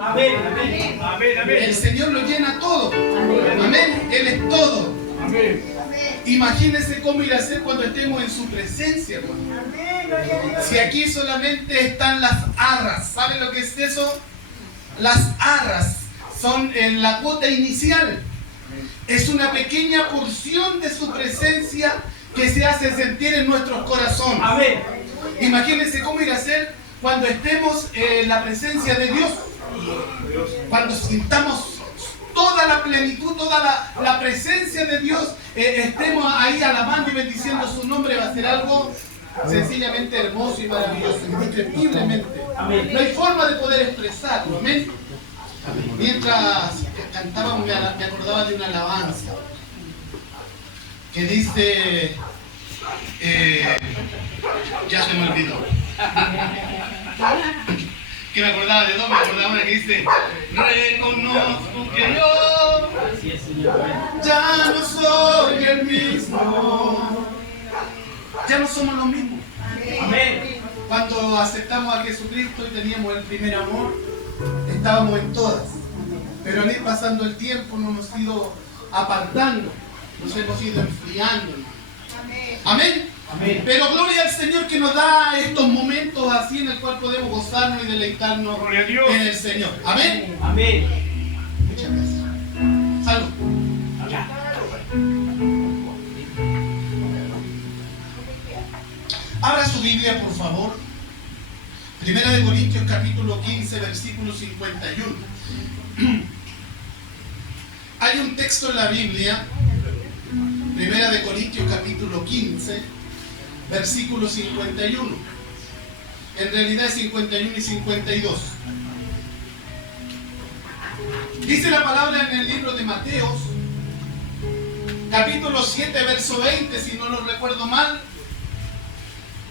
Amén, amén, amén, amén. El Señor lo llena todo. Amén. Él es todo. Amén. Imagínense cómo irá a ser cuando estemos en su presencia, hermano. Si aquí solamente están las arras, ¿saben lo que es eso? Las arras son en la cuota inicial. Es una pequeña porción de su presencia que se hace sentir en nuestros corazones. Amén. Imagínense cómo irá a ser cuando estemos en la presencia de Dios. Cuando sintamos toda la plenitud, toda la presencia de Dios, estemos ahí alabando y bendiciendo su nombre, va a ser algo sencillamente hermoso y maravilloso, indescriptiblemente. Amén. No hay forma de poder expresarlo. Amén. Mientras cantábamos me acordaba de una alabanza que dice, ya se me olvidó. Que me acordaba de dos, me acordaba una que dice, reconozco que yo ya no soy el mismo. Ya no somos los mismos. Amén. Cuando aceptamos a Jesucristo y teníamos el primer amor, estábamos en todas. Pero al ir pasando el tiempo nos hemos ido apartando, nos hemos ido enfriando. Amén. Amén. Pero gloria al Señor que nos da estos momentos así en el cual podemos gozarnos y deleitarnos Gloria a Dios. en el Señor. Amén. Amén. Muchas gracias. Salud. Abra su Biblia, por favor. Primera de Corintios, capítulo 15, versículo 51. Hay un texto en la Biblia, Primera de Corintios, capítulo 15, versículo 51. En realidad es 51 y 52. Dice la palabra en el libro de Mateos, capítulo 7, verso 20, si no lo recuerdo mal.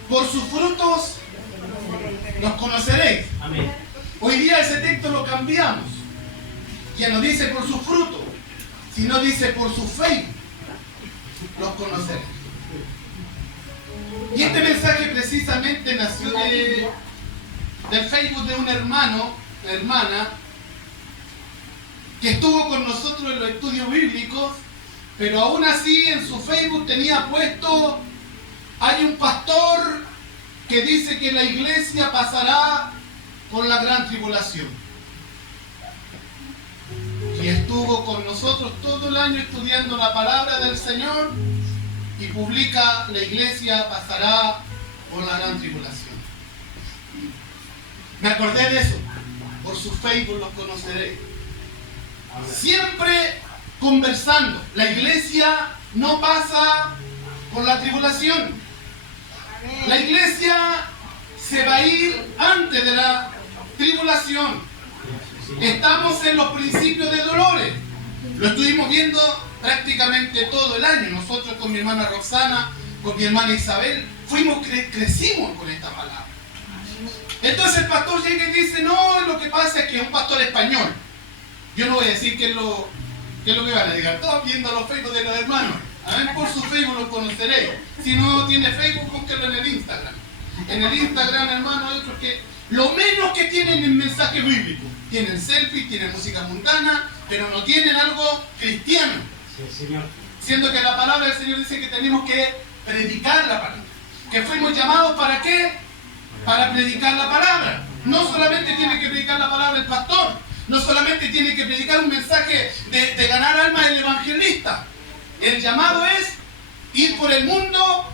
Por sus frutos los conoceréis. Amén. Hoy día ese texto lo cambiamos. Ya no dice por sus frutos, sino dice por su fe los conoceréis. Y este mensaje precisamente nació del Facebook de un hermano, hermana, que estuvo con nosotros en los estudios bíblicos, pero aún así en su Facebook tenía puesto: hay un pastor que dice que la iglesia pasará por la gran tribulación. Y estuvo con nosotros todo el año estudiando la palabra del Señor y publica: la iglesia pasará por la gran tribulación. Me acordé de eso. Por su Facebook los conoceré. Siempre conversando. La iglesia no pasa por la tribulación. La iglesia se va a ir antes de la tribulación. Estamos en los principios de dolores. Lo estuvimos viendo prácticamente todo el año. Nosotros con mi hermana Roxana, con mi hermana Isabel, crecimos con esta palabra. Entonces el pastor llega y dice: no, lo que pasa es que es un pastor español. Yo no voy a decir qué es lo que van a llegar. Todos viendo los Facebook de los hermanos. A ver, por su Facebook lo conoceréis. Si no tiene Facebook, búsquelo en el Instagram. En el Instagram, hermano, hay otros que lo menos que tienen es mensaje bíblico. Tienen selfies, tienen música mundana, pero no tienen algo cristiano. Sí, Señor. Siendo que la palabra del Señor dice que tenemos que predicar la palabra. Que fuimos llamados ¿para qué? Para predicar la palabra. No solamente tiene que predicar la palabra el pastor, no solamente tiene que predicar un mensaje de ganar almas el evangelista. El llamado es ir por el mundo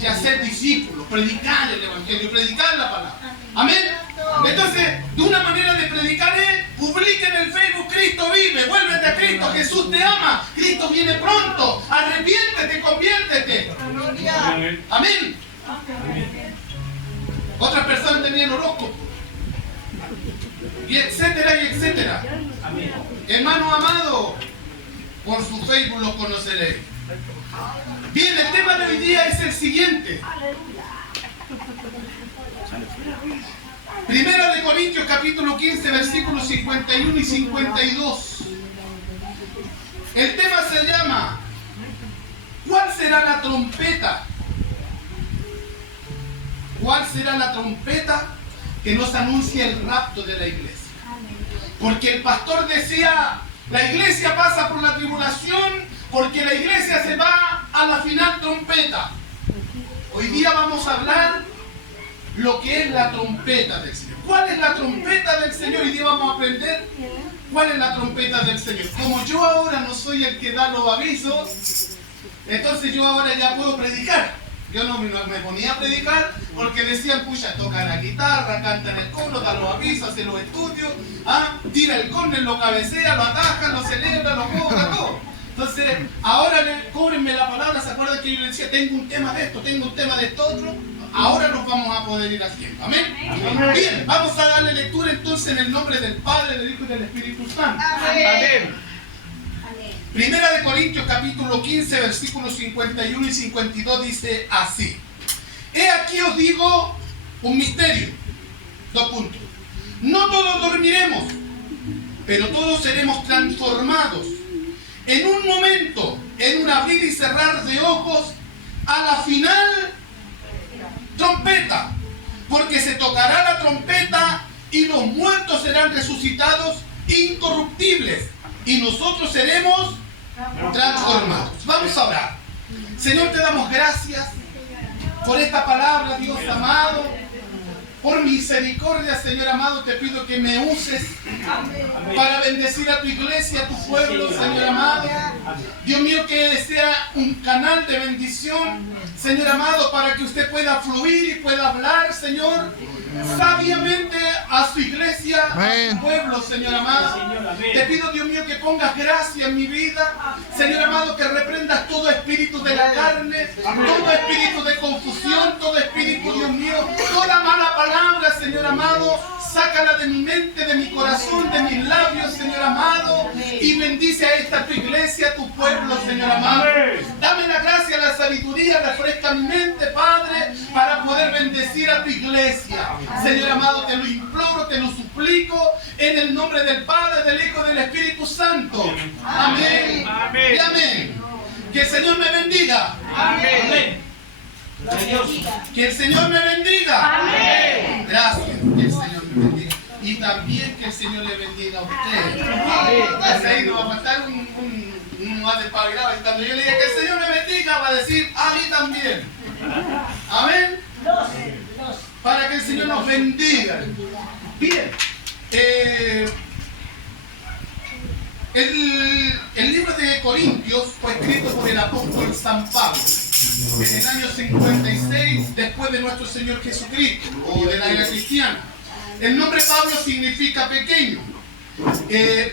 y hacer discípulos, predicar el evangelio, predicar la palabra. Amén. Entonces, de una manera de predicar es: publica en el Facebook: Cristo vive, vuélvete a Cristo, Jesús te ama, Cristo viene pronto, arrepiéntete, conviértete. Amén. Otras personas tenían horóscopo, y etcétera, y etcétera. Amén. Hermano amado, por su Facebook los conoceréis. Bien, el tema de hoy día es el siguiente. Primera de Corintios, capítulo 15, versículos 51 y 52. El tema se llama: ¿cuál será la trompeta? ¿Cuál será la trompeta que nos anuncia el rapto de la iglesia? Porque el pastor decía, la iglesia pasa por la tribulación porque la iglesia se va a la final trompeta. Hoy día vamos a hablar lo que es la trompeta del Señor. ¿Cuál es la trompeta del Señor? Hoy día vamos a aprender cuál es la trompeta del Señor. Como yo ahora no soy el que da los avisos, entonces yo ahora ya puedo predicar. Yo no me ponía a predicar porque decían, pucha, toca la guitarra, canta en el coro, da los avisos, hace los estudios, tira el córner, lo cabecea, lo ataja, lo celebra, lo cobra, todo. Entonces, ahora cóbrenme la palabra, ¿se acuerdan que yo les decía, tengo un tema de esto, tengo un tema de esto otro? Ahora nos vamos a poder ir haciendo. ¿Amén? Amén. Bien, vamos a darle lectura entonces en el nombre del Padre, del Hijo y del Espíritu Santo. Amén. Primera de Corintios capítulo 15, versículos 51 y 52 dice así. He aquí os digo un misterio. 2 puntos. No todos dormiremos, pero todos seremos transformados. En un momento, en un abrir y cerrar de ojos, a la final trompeta. Porque se tocará la trompeta y los muertos serán resucitados incorruptibles. Y nosotros seremos transformados. Vamos a orar. Señor, te damos gracias por esta palabra, Dios amado. Por misericordia, Señor amado, te pido que me uses para bendecir a tu iglesia, a tu pueblo, Señor amado. Dios mío, que sea un canal de bendición, Señor amado, para que usted pueda fluir y pueda hablar, Señor, sabiamente a su iglesia, a su pueblo, Señor amado. Te pido, Dios mío, que pongas gracia en mi vida, Señor amado, que reprendas todo espíritu de la carne, todo espíritu de confusión, todo espíritu, Dios mío, toda mala palabra, Señor amado, sácala de mi mente, de mi corazón, de mis labios, Señor amado, y bendice a esta tu iglesia, a tu pueblo, Señor amado. Dame la gracia, la sabiduría, refresca mi mente, Padre, para poder bendecir a tu iglesia. Señor amado, te lo imploro, te lo suplico, en el nombre del Padre, del Hijo y del Espíritu Santo. Amén. Amén. Y amén. Que el Señor me bendiga. Amén. Que el Señor me bendiga. Amén. Gracias. Que el Señor me bendiga. Y también que el Señor le bendiga a usted. Entonces ahí nos va a faltar un más despabilado. Y cuando yo le diga que el Señor me bendiga, va a decir a mí también. Amén. Para que el Señor nos bendiga. Bien. El libro de Corintios fue escrito por el apóstol San Pablo en el año 56 después de nuestro Señor Jesucristo, o de la era cristiana. El nombre Pablo significa pequeño.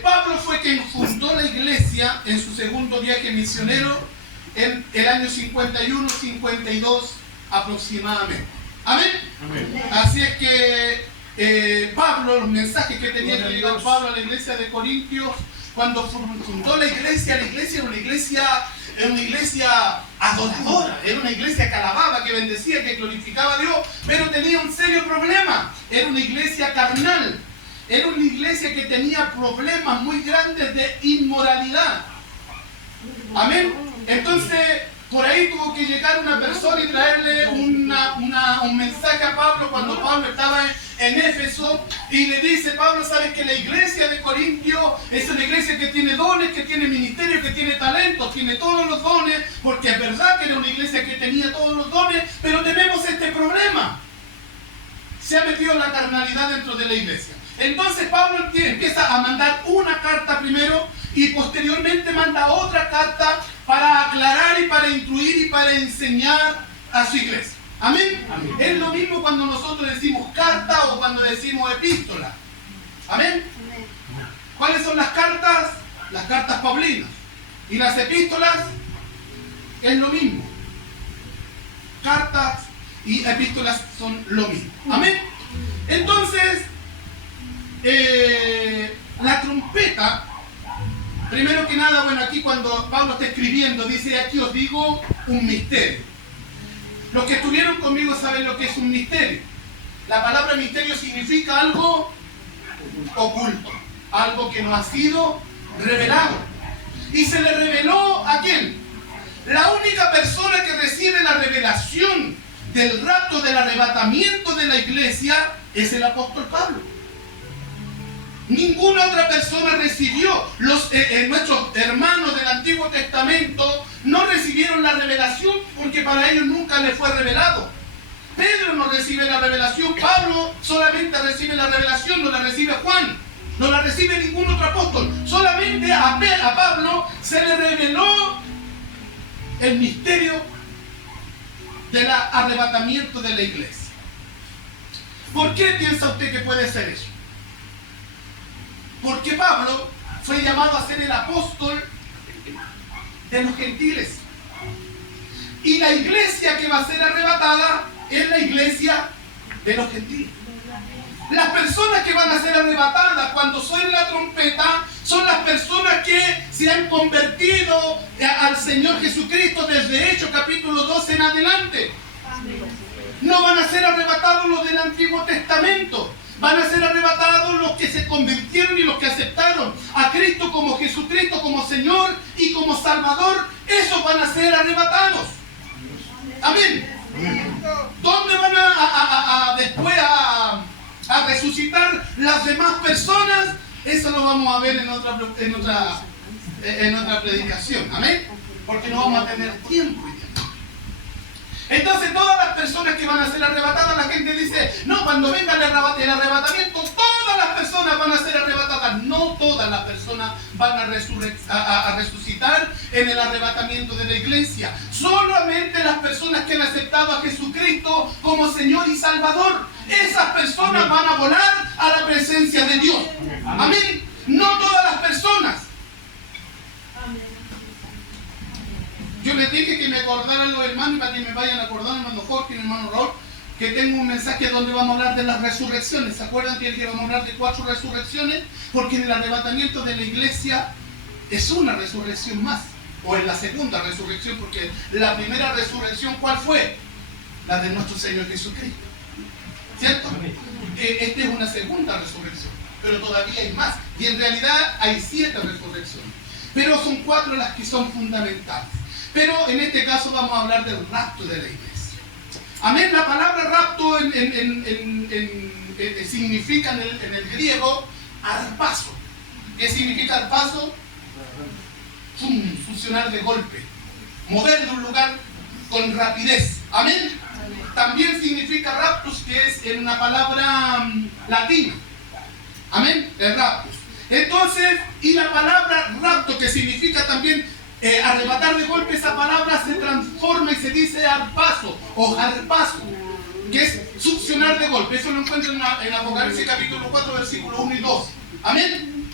Pablo fue quien fundó la iglesia en su segundo viaje misionero en el año 51-52 aproximadamente. ¿Amén? Amén. Así es que Pablo, los mensajes que tenía que llegar Pablo a la iglesia de Corintios, cuando fundó la iglesia era una iglesia adoradora, era una iglesia que alababa, que bendecía, que glorificaba a Dios, pero tenía un serio problema. Era una iglesia carnal, era una iglesia que tenía problemas muy grandes de inmoralidad. Amén. Entonces, por ahí tuvo que llegar una persona y traerle un mensaje a Pablo cuando Pablo estaba en Éfeso, y le dice: Pablo, sabes que la iglesia de Corintio es una iglesia que tiene dones, que tiene ministerio, que tiene talentos, tiene todos los dones, porque es verdad que era una iglesia que tenía todos los dones, pero tenemos este problema. Se ha metido la carnalidad dentro de la iglesia. Entonces Pablo empieza a mandar una carta primero y posteriormente manda otra carta para aclarar y para instruir y para enseñar a su iglesia. ¿Amén? Amén. Es lo mismo cuando nosotros decimos carta o cuando decimos epístola. ¿Amén? Amén. ¿Cuáles son las cartas? Las cartas paulinas. Y las epístolas es lo mismo. Cartas y epístolas son lo mismo. ¿Amén? Entonces, la trompeta, primero que nada, bueno, aquí cuando Pablo está escribiendo, dice: aquí os digo un misterio. Los que estuvieron conmigo saben lo que es un misterio. La palabra misterio significa algo oculto, algo que no ha sido revelado. ¿Y se le reveló a quién? La única persona que recibe la revelación del rapto, del arrebatamiento de la iglesia, es el apóstol Pablo. Ninguna otra persona recibió. Nuestros hermanos del Antiguo Testamento no recibieron la revelación porque para ellos nunca les fue revelado. Pedro no recibe la revelación, Pablo solamente recibe la revelación, no la recibe Juan, no la recibe ningún otro apóstol. Solamente a Pablo se le reveló el misterio del arrebatamiento de la iglesia. ¿Por qué piensa usted que puede ser eso? Porque Pablo fue llamado a ser el apóstol de los gentiles. Y la iglesia que va a ser arrebatada es la iglesia de los gentiles. Las personas que van a ser arrebatadas cuando suene la trompeta son las personas que se han convertido al Señor Jesucristo desde Hechos capítulo 12 en adelante. No van a ser arrebatados los del Antiguo Testamento. Van a ser arrebatados los que se convirtieron y los que aceptaron a Cristo como Jesucristo, como Señor y como Salvador. Esos van a ser arrebatados. Amén. ¿Dónde van después a resucitar las demás personas? Eso lo vamos a ver en otra predicación. Amén. Porque no vamos a tener tiempo. Entonces todas las personas que van a ser arrebatadas, la gente dice, no, cuando venga el arrebatamiento, todas las personas van a ser arrebatadas. No todas las personas van a resucitar en el arrebatamiento de la iglesia. Solamente las personas que han aceptado a Jesucristo como Señor y Salvador. Esas personas van a volar a la presencia de Dios. Amén. No todas las personas. Yo les dije que me acordaran los hermanos, para que me vayan acordando, hermano Jorge y hermano Raúl, que tengo un mensaje donde vamos a hablar de las resurrecciones. ¿Se acuerdan que vamos a hablar de 4 resurrecciones? Porque en el arrebatamiento de la iglesia es una resurrección más. O en la segunda resurrección, porque la primera resurrección, ¿cuál fue? La de nuestro Señor Jesucristo. ¿Cierto? Esta es una segunda resurrección, pero todavía hay más. Y en realidad hay 7 resurrecciones. Pero son 4 las que son fundamentales. Pero en este caso vamos a hablar del rapto de la iglesia. Amén. La palabra rapto significa en el griego arpazo. ¿Qué significa arpazo? Funcionar de golpe. Mover de un lugar con rapidez. Amén. También significa raptus, que es en una palabra latina. Amén. El raptus. Entonces, y la palabra rapto, que significa también arrebatar de golpe, esa palabra se transforma y se dice arpazo o arpazo, que es succionar de golpe. Eso lo encuentro en Apocalipsis capítulo 4, versículos 1 y 2. Amén.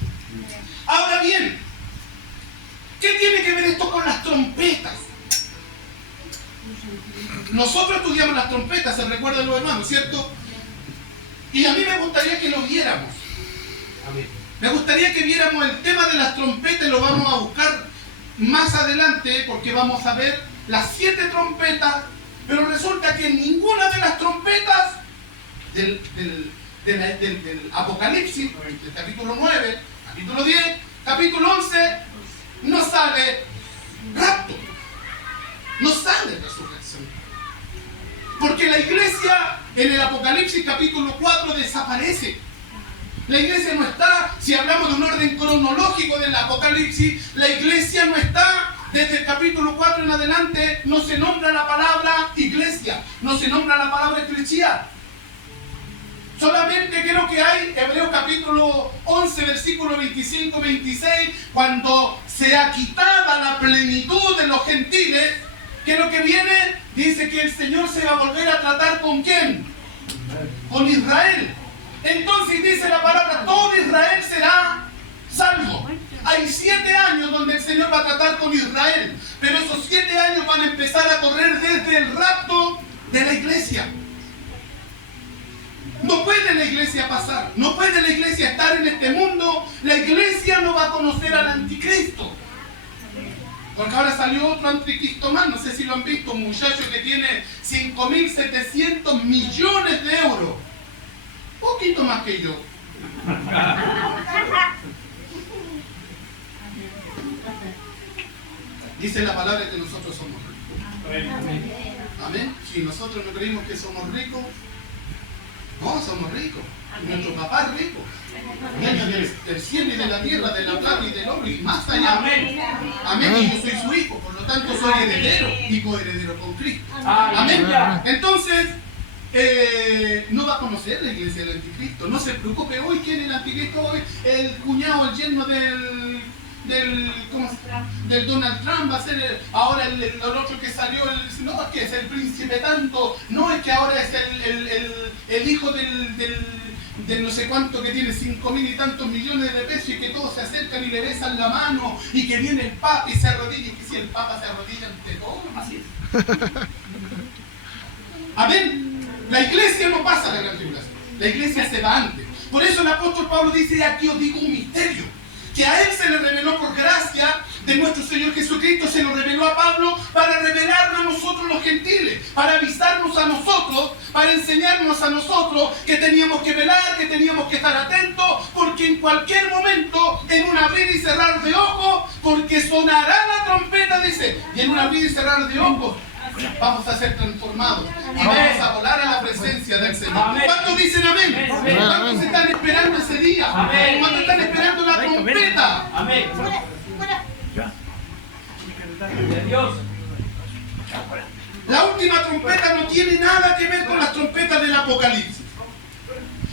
Ahora bien, ¿qué tiene que ver esto con las trompetas? Nosotros estudiamos las trompetas, se recuerdan los hermanos, ¿cierto? Y a mí me gustaría que lo viéramos. Me gustaría que viéramos el tema de las trompetas, y lo vamos a buscar más adelante, porque vamos a ver las 7 trompetas, pero resulta que ninguna de las trompetas del Apocalipsis, del capítulo 9, capítulo 10, capítulo 11, no sale rapto, no sale resurrección. Porque la iglesia en el Apocalipsis capítulo 4 desaparece. La iglesia no está, si hablamos de un orden cronológico del Apocalipsis, la iglesia no está, desde el capítulo 4 en adelante, no se nombra la palabra iglesia, no se nombra la palabra eclesiá. Solamente creo que hay, Hebreos capítulo 11, versículo 25-26, cuando sea quitada la plenitud de los gentiles, que lo que viene, dice que el Señor se va a volver a tratar ¿con quién? Con Israel. Entonces dice la palabra, todo Israel será salvo. Hay 7 años donde el Señor va a tratar con Israel, pero esos 7 años van a empezar a correr desde el rapto de la iglesia. No puede la iglesia pasar, no puede la iglesia estar en este mundo. La iglesia no va a conocer al anticristo. Porque ahora salió otro anticristo más, no sé si lo han visto, un muchacho que tiene 5.700 millones de euros. Poquito más que yo. Dice la palabra que nosotros somos ricos. Amén. Si nosotros no creímos que somos ricos, No, somos ricos. Nuestro papá es rico. Dueño del cielo y de la tierra, de la plata y del oro y más allá. Amén. Amén. Y yo soy su hijo, por lo tanto soy heredero y coheredero con Cristo. Amén. Aleluya. Entonces, no va a conocer la iglesia del anticristo. No se preocupe hoy quién es el anticristo hoy. El cuñado, el yerno del Donald Trump va a ser ahora el otro que salió, no es que es el príncipe tanto, no es que ahora es el hijo del no sé cuánto que tiene 5.000 y tantos millones de pesos y que todos se acercan y le besan la mano y que viene el Papa y se arrodilla y que si el Papa se arrodilla ante todo, así es. Amén. La iglesia no pasa la gran tribulación, la iglesia se va antes. Por eso el apóstol Pablo dice, aquí os digo un misterio, que a él se le reveló por gracia de nuestro Señor Jesucristo, se lo reveló a Pablo para revelarnos a nosotros los gentiles, para avisarnos a nosotros, para enseñarnos a nosotros que teníamos que velar, que teníamos que estar atentos, porque en cualquier momento, en un abrir y cerrar de ojos, porque sonará la trompeta, dice, y en un abrir y cerrar de ojos, vamos a ser transformados y vamos a volar a la presencia del Señor. Amén. ¿Cuántos dicen amén? Amén. ¿Cuántos están esperando ese día? Amén. ¿Cuántos están esperando la trompeta? Amén. De Dios. La última trompeta no tiene nada que ver con las trompetas del Apocalipsis.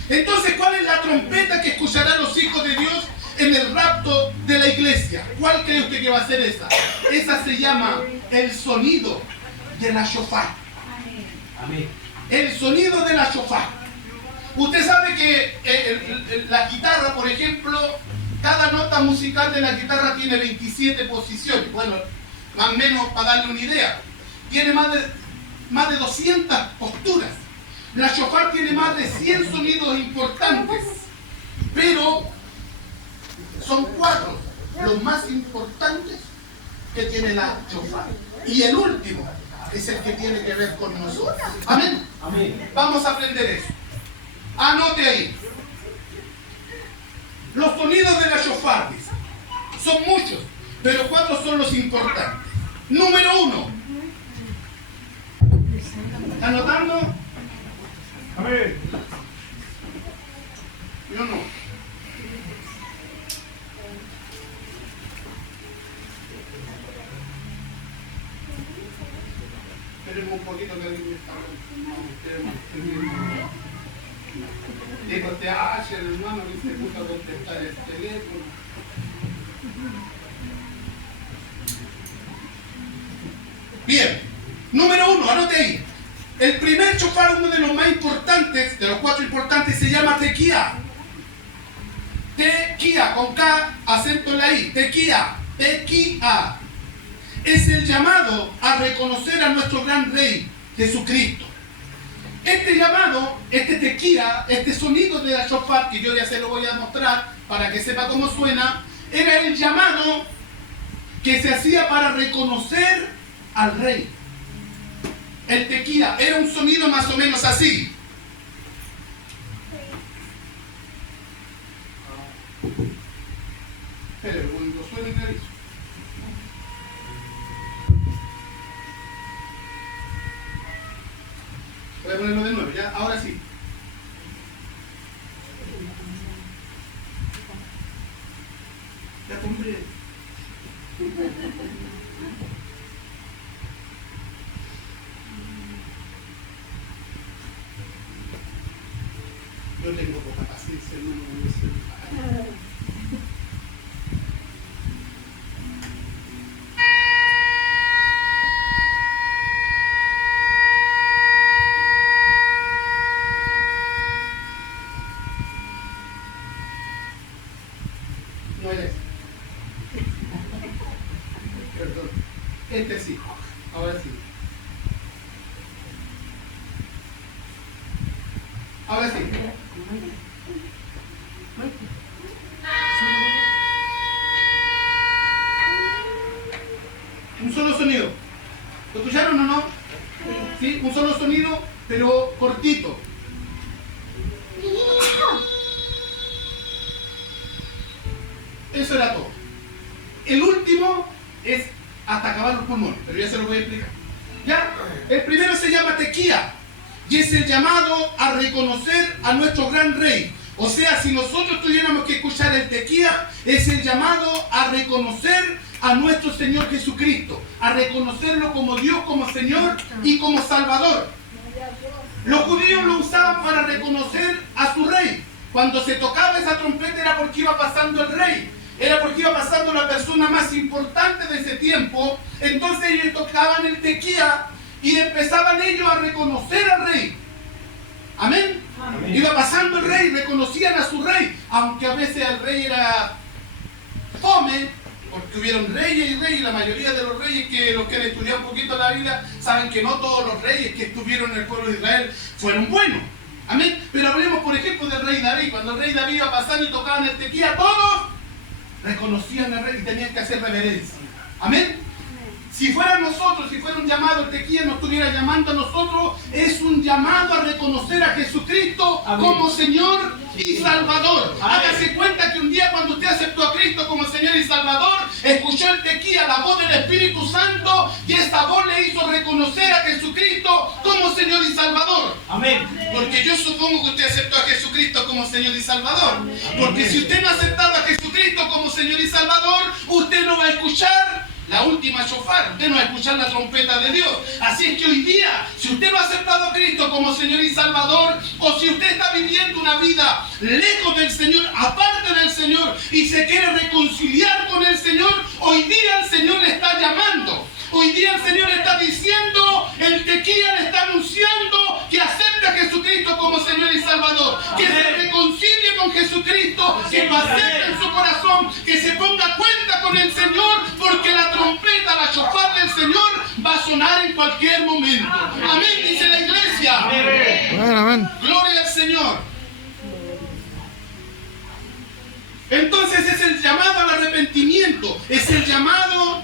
Entonces, ¿cuál es la trompeta que escucharán los hijos de Dios en el rapto de la iglesia? ¿Cuál cree usted que va a ser esa? Esa se llama el sonido de la shofar. Amén. El sonido de la shofar. Usted sabe que la guitarra, por ejemplo, cada nota musical de la guitarra tiene 27 posiciones. Bueno, más o menos para darle una idea. Tiene más de 200 posturas. La shofar tiene más de 100 sonidos importantes. Pero son 4 los más importantes que tiene la shofar. Y el último es el que tiene que ver con nosotros. Amén. Amén. Vamos a aprender eso. Anote ahí. Los sonidos de la shofar, dice, son muchos, pero 4 son los importantes. Número 1. ¿Está anotando? Amén. Yo no. Esperemos un poquito que alguien me está hablando. Dijo este Asher, hermano, que se puso a contestar el teléfono. Bien, número 1, anote ahí. El primer shofar, uno de los más importantes, de los 4 importantes, se llama tequía. Tequía, con K, acento en la I. Tequía, tequía. Es el llamado a reconocer a nuestro gran Rey, Jesucristo. Este llamado, este tequía, este sonido de la shofar, que yo ya se lo voy a mostrar para que sepa cómo suena, era el llamado que se hacía para reconocer al Rey. El tequía era un sonido más o menos así. Pero cuando suene el aviso. Voy a ponerlo de nuevo, ya, ahora sí. Ya compré. Yo tengo poca paciencia, hermano. No era ese. Perdón. Este sí. Ahora sí. Ahora sí. Un solo sonido. ¿Lo escucharon o no? Sí, un solo sonido, pero cortito. Eso era todo. El último es hasta acabar los pulmones, pero ya se lo voy a explicar. ¿Ya? El primero se llama tequía. y es el llamado a reconocer a nuestro gran rey. O sea, si nosotros tuviéramos que escuchar el tequía, es el llamado a reconocer a nuestro Señor Jesucristo, a reconocerlo como Dios, como Señor y como Salvador. Los judíos lo usaban para reconocer a su rey. Cuando se tocaba esa trompeta era porque iba pasando el rey, era porque iba pasando la persona más importante de ese tiempo. Entonces ellos tocaban el tequía y empezaban ellos a reconocer al rey. Amén. Amén. Iba pasando el rey, reconocían a su rey, aunque a veces el rey era fome, porque hubieron reyes y reyes, y la mayoría de los reyes, que los que han estudiado un poquito la Biblia, saben que no todos los reyes que estuvieron en el pueblo de Israel fueron buenos. Amén. Pero hablemos, por ejemplo, del rey David. Cuando el rey David iba pasando y tocaban el tequía, todos reconocían al rey y tenían que hacer reverencia. Amén. Si fuera nosotros, si fuera un llamado, el tequía nos estuviera llamando a nosotros, es un llamado a reconocer a Jesucristo como Señor y Salvador. Hágase cuenta que un día cuando usted aceptó a Cristo como Señor y Salvador, escuchó el tequía, la voz del Espíritu Santo, y esa voz le hizo reconocer a Jesucristo como Señor y Salvador. Amén. Porque yo supongo que usted aceptó a Jesucristo como Señor y Salvador. Porque si usted no ha aceptado a Jesucristo como Señor y Salvador, usted no va a escuchar la última shofar, usted no va a escuchar la trompeta de Dios. Así es que hoy día, si usted no ha aceptado a Cristo como Señor y Salvador, o si usted está viviendo una vida lejos del Señor, aparte del Señor, y se quiere reconciliar con el Señor, hoy día el Señor le está llamando. Hoy día el Señor le está diciendo, el tequía le está anunciando que acepte a Jesucristo como Señor y Salvador, que se reconcilie con Jesucristo, que lo acepte en su corazón, que se ponga cuenta con el Señor, porque la trompeta, la shofar del Señor va a sonar en cualquier momento. Amén, dice la iglesia. Amén. Gloria al Señor. Entonces es el llamado al arrepentimiento, es el llamado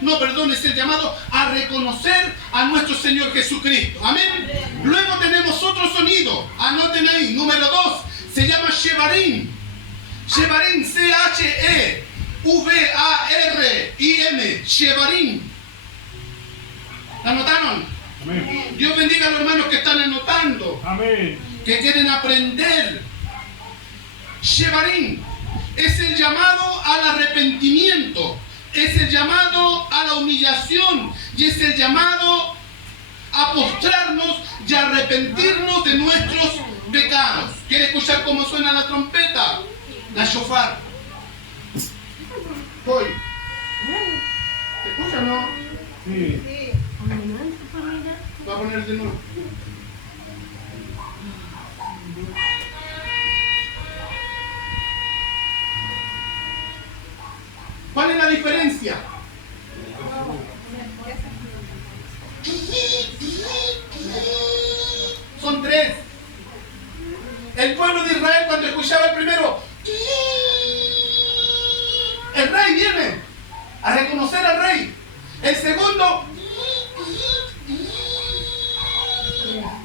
a reconocer a nuestro Señor Jesucristo. Amén. Luego tenemos otro sonido, anoten ahí, número 2, se llama Shevarim. Shevarim, C-H-E-V-A-R-I-M, Shevarim. ¿La anotaron? Amén. Dios bendiga a los hermanos que están anotando. Amén. Que quieren aprender. Shevarim es el llamado al arrepentimiento, es el llamado a la humillación y es el llamado a postrarnos y arrepentirnos de nuestros pecados. ¿Quiere escuchar cómo suena la trompeta? La shofar. Voy. ¿Se escucha o no? Sí. Voy a poner de nuevo. ¿Cuál es la diferencia? Son tres. El pueblo de Israel, cuando escuchaba el primero, el rey viene a reconocer al rey. El segundo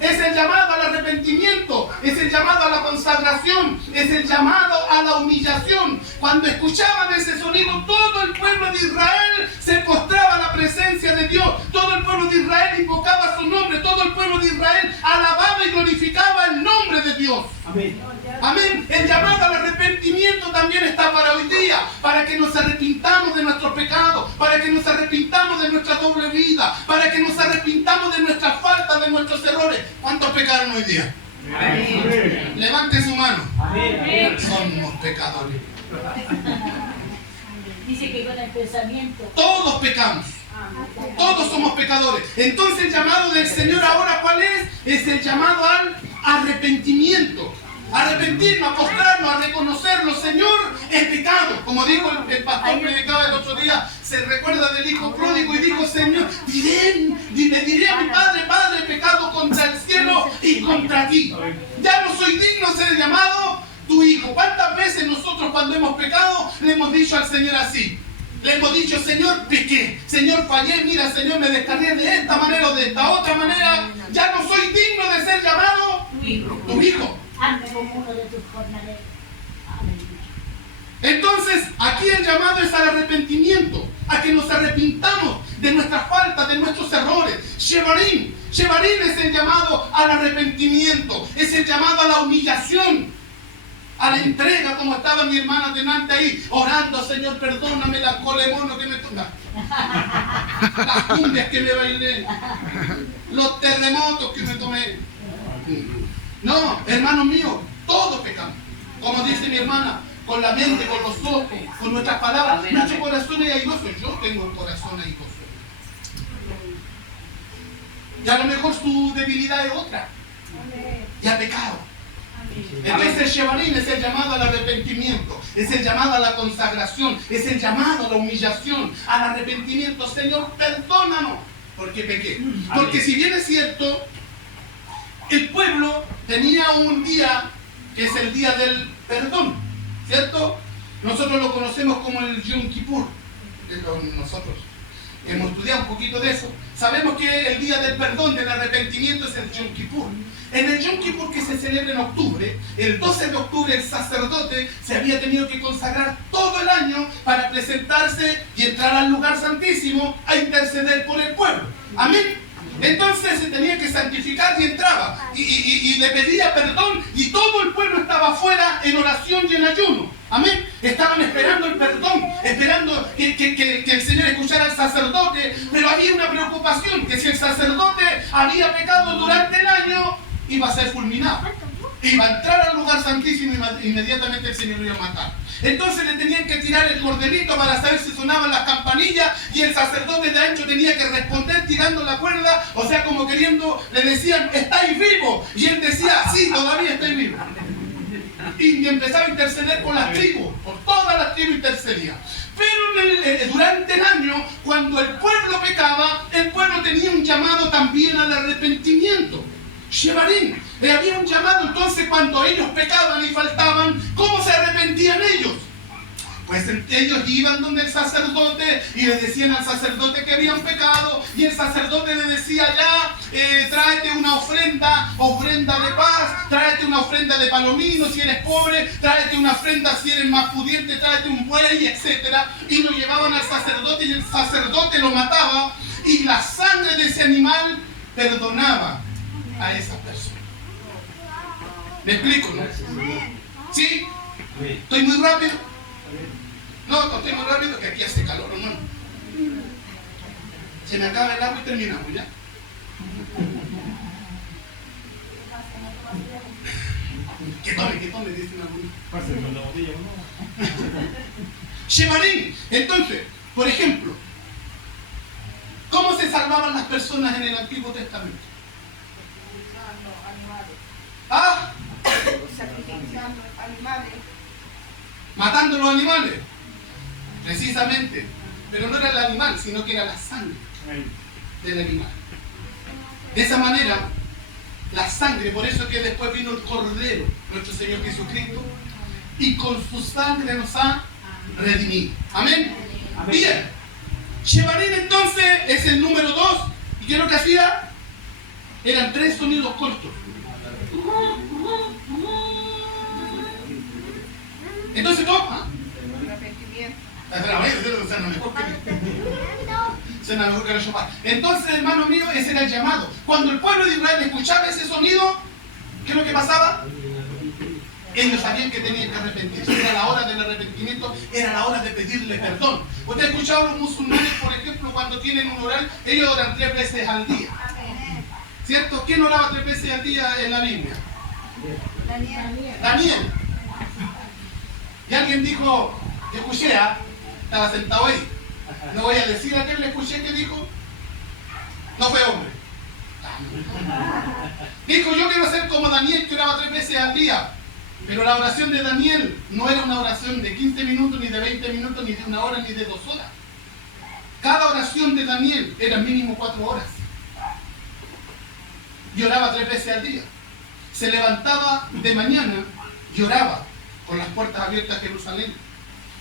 es el llamado al arrepentimiento, es el llamado a la consagración, es el llamado a la humillación. Cuando escuchaban ese sonido, todo el pueblo de Israel se postraba a la presencia de Dios. Todo el pueblo de Israel invocaba su nombre. Todo el pueblo de Israel alababa y glorificaba el nombre de Dios. Amén. Amén. El llamado al arrepentimiento también está para hoy día, para que nos arrepintamos de nuestros pecados, para que nos arrepintamos de nuestra doble vida, para que nos arrepintamos de nuestras faltas, de nuestros errores. ¿Cuántos pecaron hoy día? Amén. Levante su mano. Amén. Somos pecadores. Dice que con el pensamiento. Todos pecamos. Todos somos pecadores. Entonces el llamado del Señor ahora, ¿cuál es? Es el llamado al arrepentimiento. Arrepentirnos, a postrarnos, a reconocerlo. Señor, el pecado. Como dijo el pastor predicaba el otro día, se recuerda del hijo pródigo y dijo, Señor, le diré a mi padre, Padre, he pecado contra el cielo y contra ti. Ya no soy digno de ser llamado tu hijo. ¿Cuántas veces nosotros cuando hemos pecado le hemos dicho al Señor así? Le hemos dicho, Señor, pequé, Señor, fallé, mira, Señor, me descargué de esta manera o de esta otra manera. Ya no soy digno de ser llamado tu hijo. Anda como uno de tus jornaleros. Entonces, aquí el llamado es al arrepentimiento, a que nos arrepintamos de nuestras faltas, de nuestros errores. Shevarim, Shebarim es el llamado al arrepentimiento, es el llamado a la humillación, a la entrega, como estaba mi hermana delante ahí, orando, Señor, perdóname la colemono que me toca, las cumbias que me bailé, los terremotos que me tomé. No, hermanos míos, todos pecamos. Como dice mi hermana, con la mente, con los ojos, con nuestras palabras. Nuestro corazón es airoso. Yo tengo el corazón airoso. Y a lo mejor su debilidad es otra. Y ha pecado. Entonces el Shebarim es el llamado al arrepentimiento, es el llamado a la consagración, es el llamado a la humillación, al arrepentimiento. Señor, perdónanos, porque pequé. Porque si bien es cierto, el pueblo tenía un día que es el día del perdón, ¿cierto? Nosotros lo conocemos como el Yom Kippur. Nosotros hemos estudiado un poquito de eso. Sabemos que el día del perdón, del arrepentimiento, es el Yom Kippur. En el Yom Kippur, que se celebra en octubre, el 12 de octubre, el sacerdote se había tenido que consagrar todo el año para presentarse y entrar al lugar santísimo a interceder por el pueblo. Amén. Entonces se tenía que santificar y entraba y le pedía perdón, y todo el pueblo estaba afuera en oración y en ayuno. Amén. Estaban esperando el perdón, esperando que el Señor escuchara al sacerdote, pero había una preocupación, que si el sacerdote había pecado durante el año, iba a ser fulminado. Iba a entrar al lugar santísimo y inmediatamente el Señor lo iba a matar. Entonces le tenían que tirar el corderito para saber si sonaban las campanillas, y el sacerdote de ancho tenía que responder tirando la cuerda, o sea, como queriendo, le decían, ¿estáis vivos? Y él decía, sí, todavía estoy vivo. Y empezaba a interceder por las tribus, por todas las tribus intercedía. Pero durante el año, cuando el pueblo pecaba, el pueblo tenía un llamado también al arrepentimiento. Shebarim, le había un llamado. Entonces cuando ellos pecaban y faltaban, ¿cómo se arrepentían ellos? Pues ellos iban donde el sacerdote y le decían al sacerdote que habían pecado, y el sacerdote le decía, ya, tráete una ofrenda de paz, tráete una ofrenda de palomino si eres pobre, tráete una ofrenda si eres más pudiente, tráete un buey, etc. Y lo llevaban al sacerdote y el sacerdote lo mataba, y la sangre de ese animal perdonaba a esas personas. ¿Me explico, no? ¿Sí? ¿Estoy muy rápido? No, estoy muy rápido, que aquí hace calor, hermano. Se me acaba el agua y terminamos, ¿ya? Que tome, dice una botella. Pásenme la botella, ¿no? Shebarim. Entonces, por ejemplo, ¿cómo se salvaban las personas en el Antiguo Testamento? ¿Ah? Sacrificando animales. Matando los animales. Precisamente. Pero no era el animal, sino que era la sangre del animal. De esa manera, la sangre, por eso que después vino el Cordero, nuestro Señor Jesucristo, y con su sangre nos ha redimido. Amén. Amén. Bien. Shebarim entonces es el número 2. ¿Y qué es lo que hacía? Eran 3 sonidos cortos. Entonces toma. Entonces, hermano mío, ese era el llamado. Cuando el pueblo de Israel escuchaba ese sonido, ¿qué es lo que pasaba? Ellos sabían que tenían que arrepentirse. Era la hora del arrepentimiento, era la hora de pedirle perdón. Usted ha escuchado a los musulmanes, por ejemplo, cuando tienen un oral, ellos oran 3 veces al día. ¿Cierto? ¿Quién oraba 3 veces al día en la Biblia? Daniel. Y alguien dijo, yo escuché, estaba sentado ahí. No voy a decir a quién le escuché que dijo. No fue hombre. Dijo, yo quiero ser como Daniel, que oraba 3 veces al día. Pero la oración de Daniel no era una oración de 15 minutos, ni de 20 minutos, ni de 1 hora, ni de 2 horas. Cada oración de Daniel era mínimo 4 horas. Y oraba 3 veces al día. Se levantaba de mañana y oraba con las puertas abiertas a Jerusalén.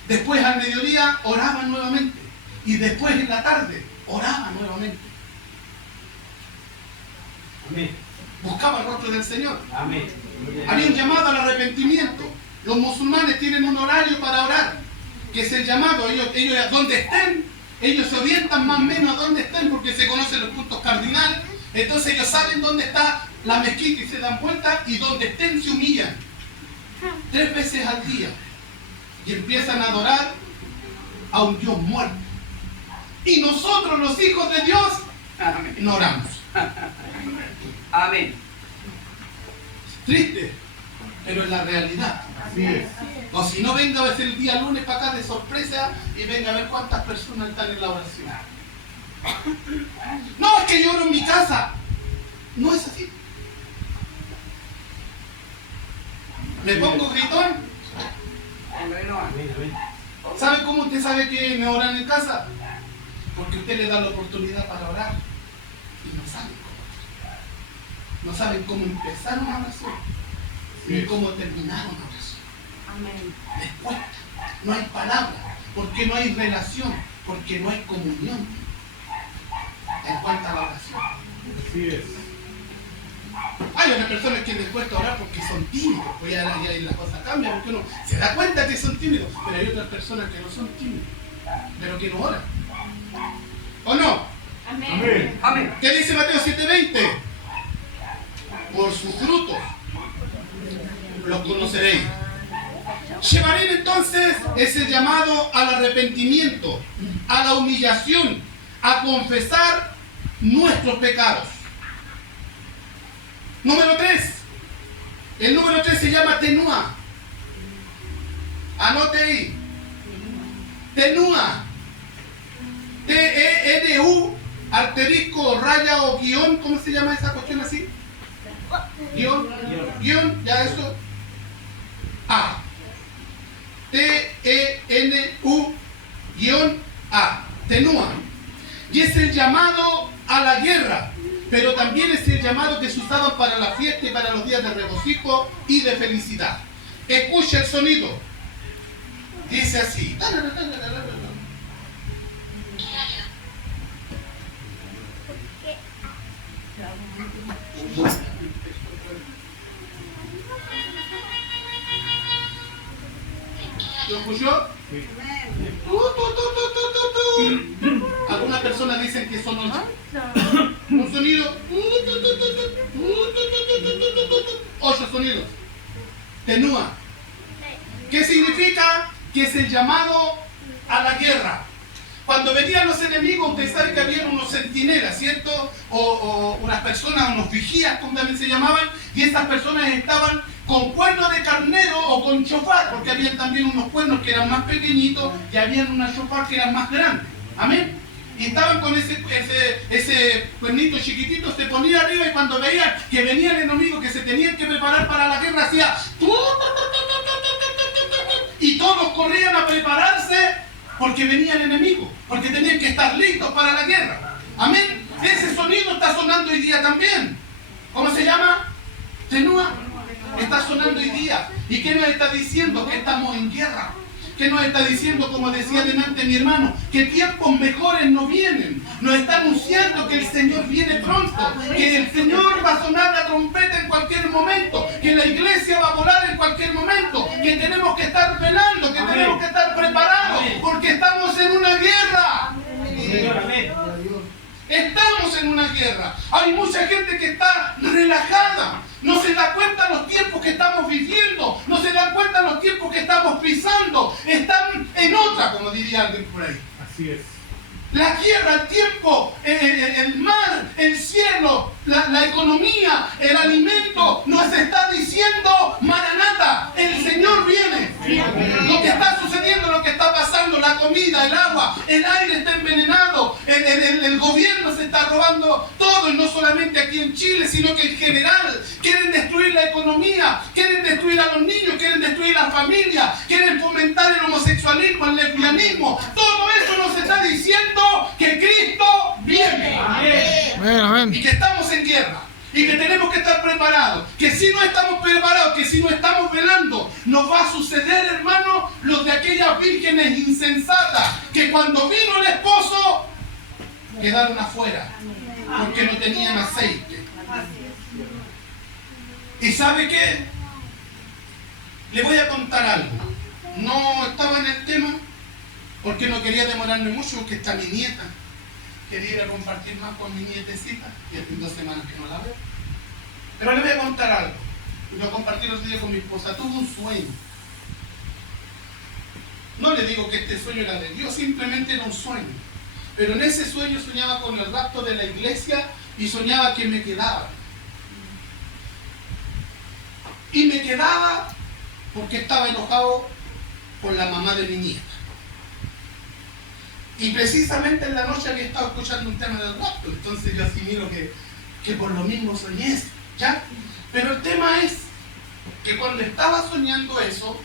Después al mediodía oraba nuevamente. Y después en la tarde oraba nuevamente. Amén. Buscaba el rostro del Señor. Amén. Había un llamado al arrepentimiento. Los musulmanes tienen un horario para orar, que es el llamado. Ellos donde estén, ellos se orientan más o menos a donde estén, porque se conocen los puntos cardinales. Entonces ellos saben dónde está la mezquita y se dan vuelta, y donde estén se humillan 3 veces al día y empiezan a adorar a un Dios muerto. Y nosotros, los hijos de Dios, no oramos. Amén. Triste, pero es la realidad. Así es. O si no, venga a veces el día lunes para acá de sorpresa y venga a ver cuántas personas están en la oración. No, es que yo oro en mi casa. No es así. ¿Me pongo gritón? Bueno, Amén, amén. ¿Sabe cómo usted sabe que me oran en casa? Porque usted le da la oportunidad para orar y no saben cómo. No saben cómo empezar una oración ni cómo terminar una oración. Amén. Les cuesta. No hay palabra, porque no hay relación, porque no hay comunión en cuanto a la oración. Así es. Hay otras personas que les cuesta orar porque son tímidos, pues ya las cosas cambian, porque uno se da cuenta que son tímidos, pero hay otras personas que no son tímidos, pero que no oran. ¿O no? Amén. Amén. amén. ¿Qué dice Mateo 7:20? Por sus frutos los conoceréis. Shebarim entonces es el llamado al arrepentimiento, a la humillación, a confesar nuestros pecados. Número 3. El número 3 se llama Tenúa. Anote ahí. Tenúa. T-E-N-U, asterisco, raya o guión. ¿Cómo se llama esa cuestión así? Guión, ya eso. A. T-E-N-U, guión A. Tenúa. Y es el llamado a la guerra, pero también es el llamado que se usaba para la fiesta y para los días de regocijo y de felicidad. Escucha el sonido. Dice así. ¿Lo escuchó? Sí. Algunas personas dicen que son 8. Un sonido. 8 sonidos. Tenúa. ¿Qué significa? Que es el llamado a la guerra. Cuando venían los enemigos, usted sabe que había unos centinelas, ¿cierto? O unas personas, unos vigías, como también se llamaban, y esas personas estaban con cuernos de carnero o con chofar, porque había también unos cuernos que eran más pequeñitos y habían unas chofar que eran más grandes. Amén. Y estaban con ese cuernito chiquitito, se ponía arriba, y cuando veían que venía el enemigo, que se tenían que preparar para la guerra, hacía y todos corrían a prepararse porque venía el enemigo, porque tenían que estar listos para la guerra. Amén. Ese sonido está sonando hoy día también. ¿Cómo se llama? Tenúa. Está sonando hoy día. ¿Y qué nos está diciendo? Que estamos en guerra. ¿Qué nos está diciendo? Como decía delante mi hermano, que tiempos mejores no vienen. Nos está anunciando que el Señor viene pronto, que el Señor va a sonar la trompeta en cualquier momento, que la iglesia va a volar en cualquier momento, que tenemos que estar velando, que tenemos que estar preparados, porque estamos en una guerra. Señor, amén. Estamos en una guerra. Hay mucha gente que está relajada. No se da cuenta los tiempos que estamos viviendo. No se dan cuenta los tiempos que estamos pisando. Están en otra, como diría alguien por ahí. Así es. La guerra, el tiempo, el mar, el cielo, la economía, el alimento, nos está diciendo: Maranata, el Señor viene. Lo que está sucediendo, lo que está pasando, la comida, el agua, el aire está envenenado, el gobierno se está robando todo, y no solamente aquí en Chile, sino que en general. Quieren destruir la economía, quieren destruir a los niños, quieren destruir la familia, quieren fomentar el homosexualismo, el lesbianismo. Todo eso nos está diciendo que Cristo viene. Amén. Y que estamos en guerra. Y que tenemos que estar preparados. Que si no estamos preparados, que si no estamos velando, nos va a suceder, hermano, los de aquellas vírgenes insensatas, que cuando vino el esposo, quedaron afuera, porque no tenían aceite. ¿Y sabe qué? Le voy a contar algo. No estaba en el tema, porque no quería demorarme mucho, porque está mi nieta. quería ir a compartir más con mi nietecita, y hace 2 semanas que no la veo. Pero le voy a contar algo. Yo compartí los días con mi esposa, tuve un sueño. No le digo que este sueño era de Dios, simplemente era un sueño. Pero en ese sueño soñaba con el rapto de la iglesia y soñaba que me quedaba. Y me quedaba porque estaba enojado con la mamá de mi nieta. Y precisamente en la noche había estado escuchando un tema del rapto, entonces yo asimilo que por lo mismo soñé eso, ¿ya? Pero el tema es que cuando estaba soñando eso,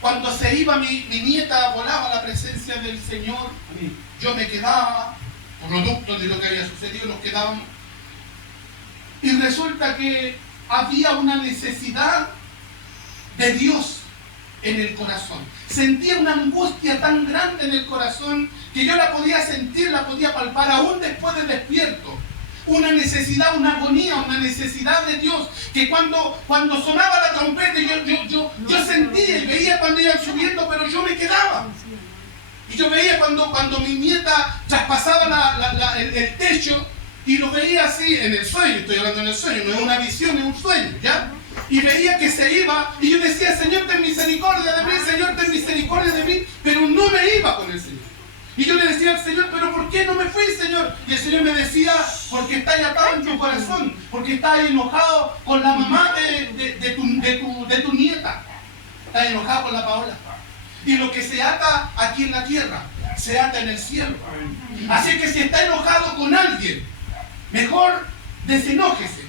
cuando se iba mi nieta, volaba a la presencia del Señor, yo me quedaba, producto de lo que había sucedido, nos quedábamos. Y resulta que había una necesidad de Dios en el corazón. Sentía una angustia tan grande en el corazón que yo la podía sentir, la podía palpar aún después del despierto. Una necesidad, una agonía, una necesidad de Dios, que cuando sonaba la trompeta yo sentía y veía cuando iban subiendo, pero yo me quedaba. Y yo veía cuando mi nieta traspasaba el techo, y lo veía así en el sueño, estoy hablando en el sueño, no es una visión, es un sueño, ¿ya? Y veía que se iba, y yo decía, Señor, ten misericordia de mí, Señor, ten misericordia de mí, pero no me iba con el Señor. Y yo le decía al Señor, pero ¿por qué no me fui, Señor? Y el Señor me decía, porque estás atado en tu corazón, porque estás enojado con la mamá de tu nieta, estás enojado con la Paola. Y lo que se ata aquí en la tierra, se ata en el cielo. Así que si está enojado con alguien, mejor desenójese,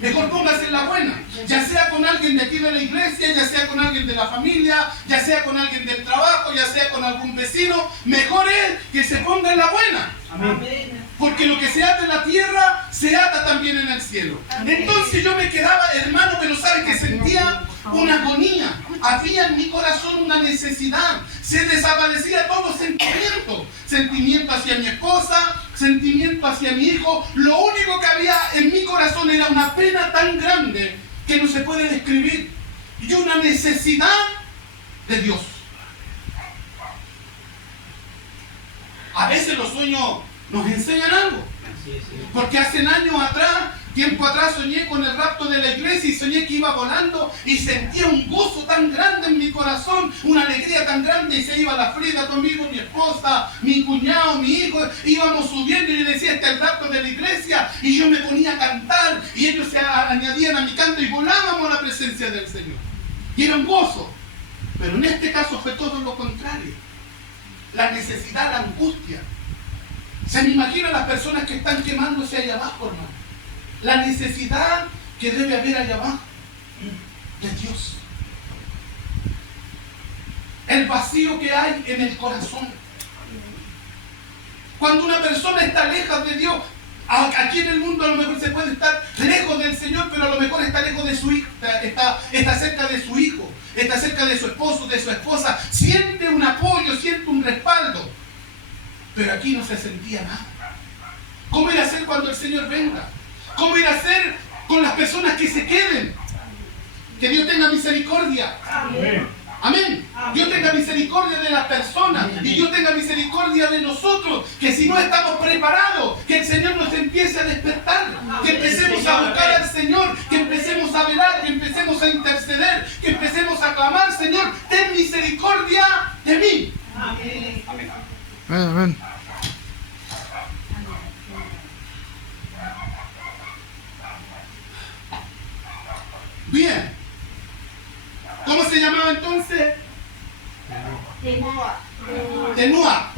mejor póngase en la buena, ya sea con alguien de aquí de la iglesia, ya sea con alguien de la familia, ya sea con alguien del trabajo, ya sea con algún vecino, mejor es que se ponga en la buena. Amén. Porque lo que se ata en la tierra, se ata también en el cielo. Entonces yo me quedaba, hermano, pero ¿sabes que sentía? Una agonía, había en mi corazón una necesidad, se desaparecía todo sentimiento hacia mi esposa, sentimiento hacia mi hijo. Lo único que había en mi corazón era una pena tan grande que no se puede describir, y una necesidad de Dios. A veces los sueños nos enseñan algo, porque hace años atrás, tiempo atrás, soñé con el rapto de la iglesia y soñé que iba volando y sentía un gozo tan grande en mi corazón, una alegría tan grande, y se iba la Frida conmigo, mi esposa, mi cuñado, mi hijo, íbamos subiendo y yo decía, este es el rapto de la iglesia, y yo me ponía a cantar y ellos se añadían a mi canto y volábamos a la presencia del Señor. Y era un gozo, pero en este caso fue todo lo contrario, la necesidad, la angustia. Se me imaginan las personas que están quemándose allá abajo, hermano. La necesidad que debe haber allá abajo de Dios. El vacío que hay en el corazón. Cuando una persona está lejos de Dios, aquí en el mundo a lo mejor se puede estar lejos del Señor, pero a lo mejor está lejos de su hijo, está cerca de su hijo, está cerca de su esposo, de su esposa, siente un apoyo, siente un respaldo. Pero aquí no se sentía nada. ¿Cómo irá a ser cuando el Señor venga? ¿Cómo irá a ser con las personas que se queden? Que Dios tenga misericordia. Amén. Amén. Dios tenga misericordia de las personas y Dios tenga misericordia de nosotros, que si no estamos preparados, que el Señor nos empiece a despertar, que empecemos a buscar al Señor, que empecemos a velar, que empecemos a interceder, que empecemos a clamar, Señor, ten misericordia de mí. Amén. Amén. Amén. Bien. ¿Cómo se llamaba entonces? Tenúa.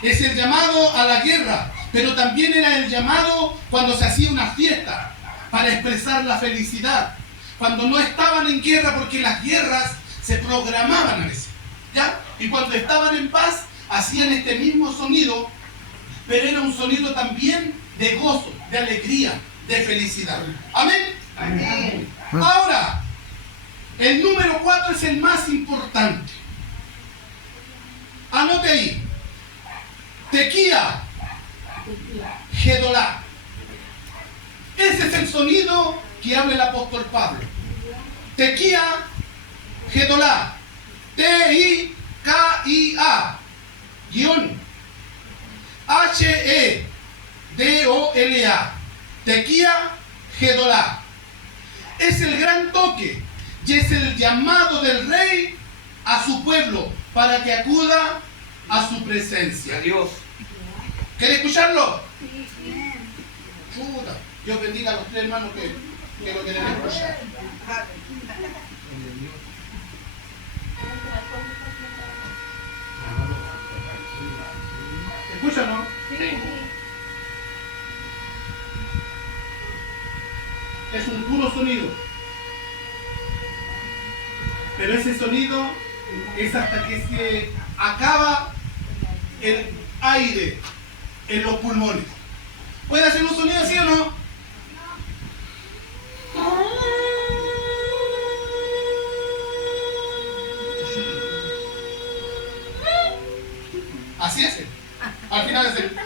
Es el llamado a la guerra, pero también era el llamado cuando se hacía una fiesta para expresar la felicidad. Cuando no estaban en guerra, porque las guerras se programaban a veces, ¿ya? Y cuando estaban en paz, hacían este mismo sonido, pero era un sonido también de gozo, de alegría, de felicidad. Amén. Amén. Ahora, el número 4 es el más importante. Anote ahí. Tequía, Gedolá. Ese es el sonido que habla el apóstol Pablo. Tequía, Gedolá. T-I-K-I-A. Guión. Tequía Gedolá. Es el gran toque y es el llamado del rey a su pueblo para que acuda a su presencia. Dios. ¿Quiere escucharlo? Chuta. Dios bendiga a los tres hermanos que lo quieren escuchar. ¿Escuchan, no? Es un puro sonido. Pero ese sonido es hasta que se acaba el aire en los pulmones. ¿Puede hacer un sonido así o no? Así es. Al final es el...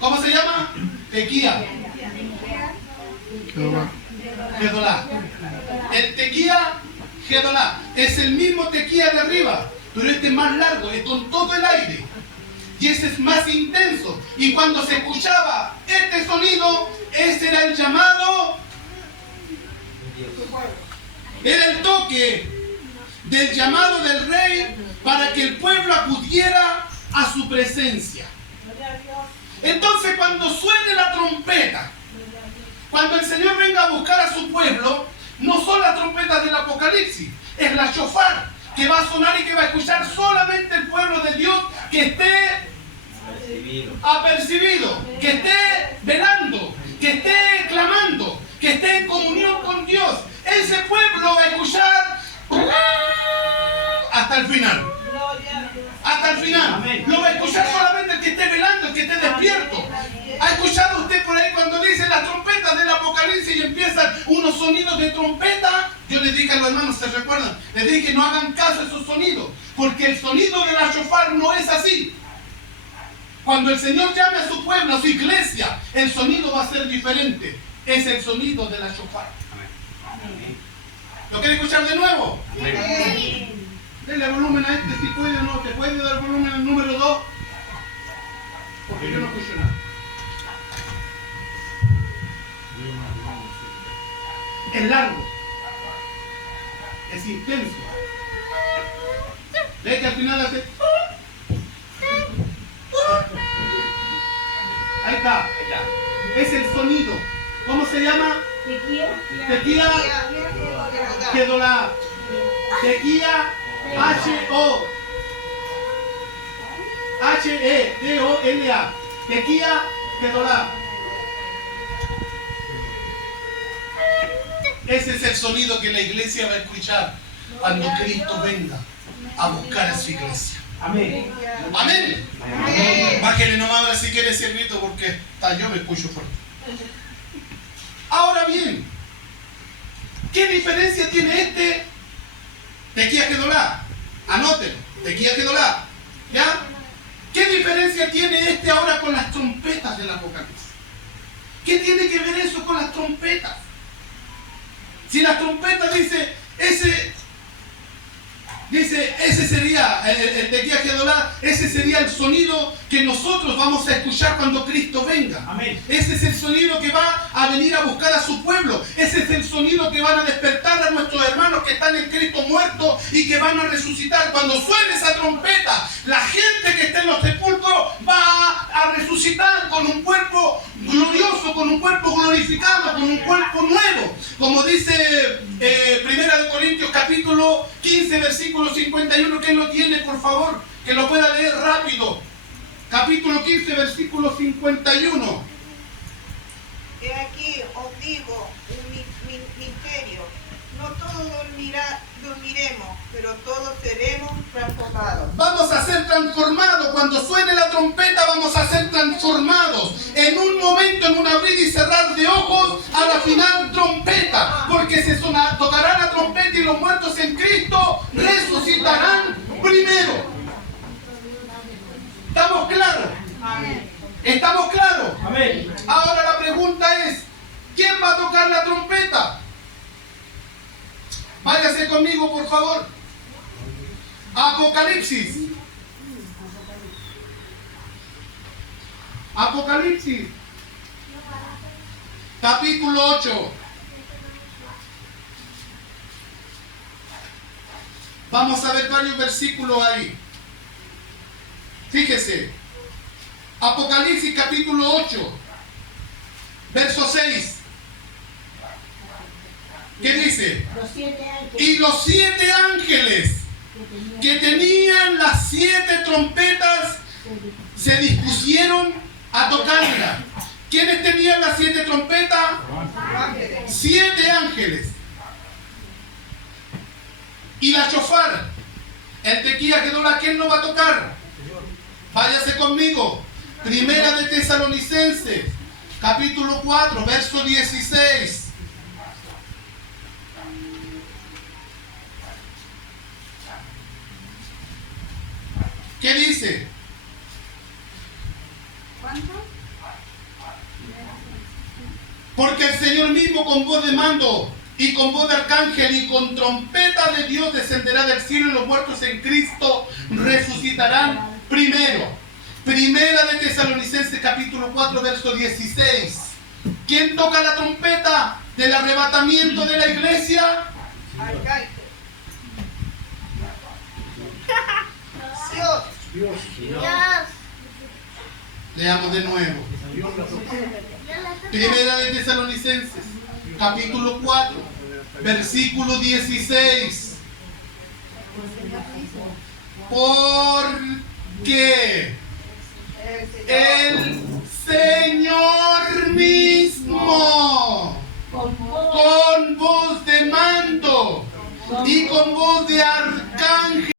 ¿Cómo se llama? Tequía Gedolá. El tequía Gedolá es el mismo tequía de arriba, pero este es más largo, es con todo el aire. Y ese es más intenso. Y cuando se escuchaba este sonido, ese era el llamado, era el toque del llamado del rey para que el pueblo acudiera a su presencia. Entonces, cuando suene la trompeta, cuando el Señor venga a buscar a su pueblo, no son las trompetas del Apocalipsis, es la shofar, que va a sonar y que va a escuchar solamente el pueblo de Dios que esté apercibido, que esté velando, que esté clamando, que esté en comunión con Dios. Ese pueblo va a escuchar hasta el final. Hasta el final. Lo va a escuchar solamente el que esté velando, el que esté despierto. ¿Ha escuchado usted por ahí cuando dicen las trompetas del Apocalipsis y empiezan unos sonidos de trompeta? Yo les dije a los hermanos, ¿se recuerdan? Les dije que no hagan caso a esos sonidos, porque el sonido de la shofar no es así. Cuando el Señor llame a su pueblo, a su iglesia, el sonido va a ser diferente. Es el sonido de la shofar. ¿Lo quiere escuchar de nuevo? Denle volumen a este si puede o no. ¿Te puede dar volumen al número 2? Porque yo no escucho nada. Es largo. Es intenso. ¿Ve que al final hace? Ahí está. Es el sonido. ¿Cómo se llama? Tequía Gedolá. Tequía H-O. H-E-D-O-L-A. Tequía Gedolá. Ese es el sonido que la iglesia va a escuchar cuando Cristo venga a buscar a su iglesia. Amén. Amén. Amén. Bájale nomás ahora si quiere ese grito porque yo me escucho fuerte. Ahora bien, ¿qué diferencia tiene este Tequía Gedolá? Anótelo, Tequía Gedolá. ¿Ya? ¿Qué diferencia tiene este ahora con las trompetas del Apocalipsis? ¿Qué tiene que ver eso con las trompetas? Si las trompetas dice, ese sería el Tequía Gedolá, ese sería el sonido que nosotros vamos a escuchar cuando Cristo venga. Amén. Ese es el sonido que va a venir a buscar a su pueblo. Ese es el sonido que van a despertar a nuestros hermanos que están en Cristo muertos y que van a resucitar. Cuando suene esa trompeta, la gente que está en los sepulcros va a resucitar con un cuerpo glorioso, con un cuerpo glorificado, con un cuerpo nuevo. Como dice 1 Corintios capítulo 15, versículo 51, ¿quién lo tiene, por favor? Que lo pueda leer rápido. Capítulo 15, versículo 51. He aquí os digo un misterio. No todos dormiremos, pero todos seremos transformados. Vamos a ser transformados. Cuando suene la trompeta vamos a ser transformados. En un momento, en un abrir y cerrar de ojos, a la final trompeta. Porque tocará la trompeta y los muertos en Cristo resucitarán primero. ¿Estamos claros? Amén. ¿Estamos claros? Amén. Ahora la pregunta es, ¿quién va a tocar la trompeta? Váyase conmigo, por favor. Apocalipsis. Apocalipsis capítulo 8. Vamos a ver varios versículos ahí. Fíjese. Apocalipsis capítulo 8, verso 6. ¿Qué dice? Los 7 ángeles Y los 7 ángeles que tenían las 7 trompetas se dispusieron a tocarla. ¿Quiénes tenían las 7 trompetas? 7 ángeles. Y la chofar, el tequía que dobla, ¿quién no va a tocar? Váyase conmigo. Primera de Tesalonicenses, capítulo 4, verso 16. ¿Qué dice? Porque el Señor mismo con voz de mando y con voz de arcángel y con trompeta de Dios descenderá del cielo y los muertos en Cristo resucitarán primero. Primera de Tesalonicenses capítulo 4 verso 16. ¿Quién toca la trompeta del arrebatamiento de la iglesia? Arcángel. Dios. Leamos de nuevo. Primera de Tesalonicenses capítulo 4 versículo 16. Porque el Señor mismo, con voz de mando y con voz de arcángel,